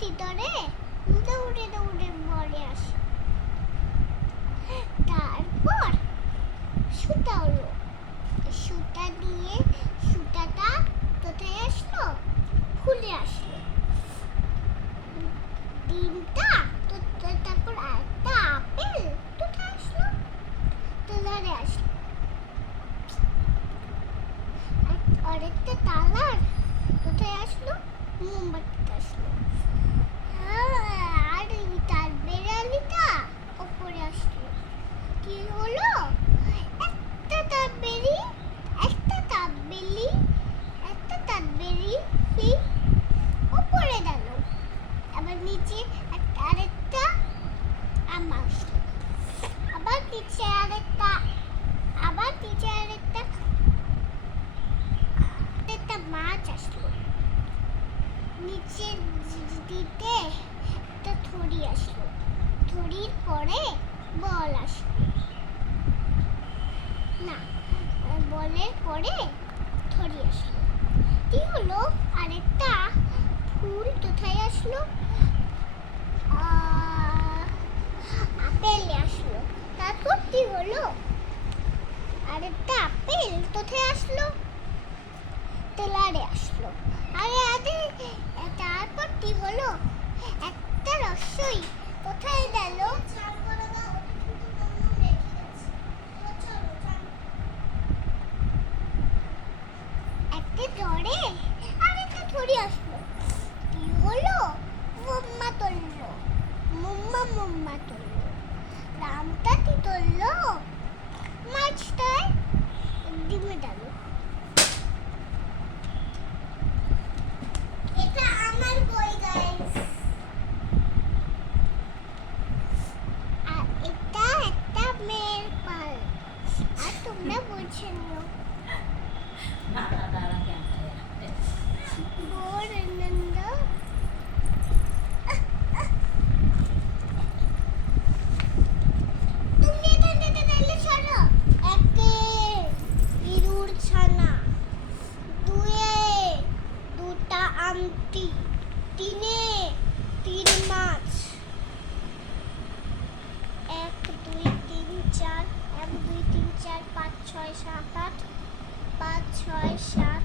ভিতরে দৌড়ে দৌড়ে মরে আসে। তারপর সুতা হলো, সুতা দিয়ে সুতাটা কোথায় আসলো? ফুলে আসলো। ডিমটা তারপর একটা আপেল কোথায় আসলো? তলারে আসলো। আরেকটা তালার কোথায় আসলো? মোমবাতিতে আসলো। আর তার বেড়ালিটা ওপরে আসলো। কি হলো? একটা তাপবেলি, একটা তাপবেলি, একটা তাপবেলি উপরে গেল। আবার নিচে আরেকটা আম আসলো। আবার নিচে আরেকটা, আবার নিচে আরেকটা মাছ আসলো। নিচে দিতে একটা থড়ি আসলো। থড়ির পরে বল আসলো। না, বলের পরে থড়ি আসলো। কি হলো? আরেকটা ফুল কোথায় আসলো? আপেল আসলো। তারপর কি হলো? আরেকটা আপেল কোথায় আসলো? তেলারে আসলো। আরে তারপর কি হলো? একটা রসই কোথায় গেল? একটা জ্বরে আরেকটা থড়ি আসলো। কি হলো? মুম্মা তুললো, মুম্মা তুললো। রামটা কি তুললো? মাছটায় ডিমে ডালো। এটা আমার বই গাইস। আর এটা একটা মেয়ের পাল। আর তোমরা বুঝে নিও। বোর আনন্দ। তুমি এটা দিলে ছাড়ো। একে ইঁদুর ছানা, দুয়ে দুটা আমটি, তিনে তিন মাছ, 1 2 3 4 1 2 3 4 5 6 7 8 5 6 7